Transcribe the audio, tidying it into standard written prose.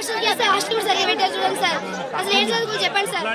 హాస్టల్కి వస్తే హాస్టల్ కూడా సరిగ్గా పెట్టారు చూడండి సార్. అసలు ఏం చదువుకోవాలి చెప్పండి సార్.